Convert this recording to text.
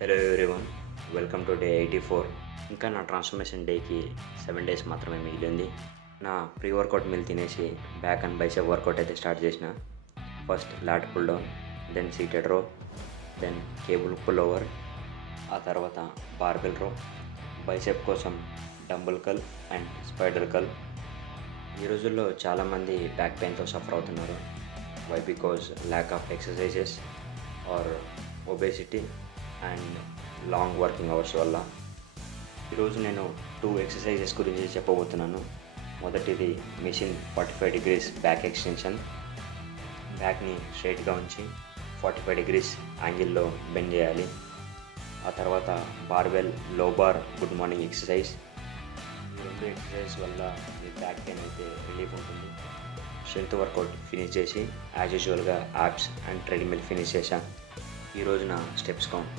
Hello everyone, welcome to day 84. ఇంకా నా transformation డేకి 7 డేస్ మాత్రమే మిగిలింది. నా ప్రీ వర్కౌట్ మీల్ తినేసి బ్యాక్ అండ్ బైసెప్ వర్కౌట్ అయితే స్టార్ట్ చేసిన. First lat pull down, then seated row, then cable pull over, ఆ తర్వాత బార్బెల్ రో, బైసెప్ కోసం డంబుల్ కల్ అండ్ స్పైడర్ కల్. ఈ రోజుల్లో చాలామంది బ్యాక్ పెయిన్తో సఫర్ అవుతున్నారు. Why? Because lack of exercises or obesity and long working hours వల్ల. ఈరోజు నేను 2 ఎక్సర్సైజెస్ గురించి చెప్పబోతున్నాను. మొదటిది మిషన్ 45 degrees బ్యాక్ ఎక్స్టెన్షన్. బ్యాక్ని స్ట్రైట్గా ఉంచి 45 degrees యాంగిల్లో బెండ్ చేయాలి. ఆ తర్వాత బార్బెల్ లో బార్ గుడ్ మార్నింగ్ ఎక్సర్సైజ్. ఈ 2 ఎక్సర్సైజ్ వల్ల మీ బ్యాక్ పెయిన్ అయితే రిలీఫ్ ఉంటుంది. స్ట్రెంత్ వర్కౌట్ ఫినిష్ చేసి యాజ్ యూజువల్గా యాప్స్ అండ్ ట్రెడ్మిల్ ఫినిష్ చేశాను. ఈరోజు నా స్టెప్స్ కౌంట్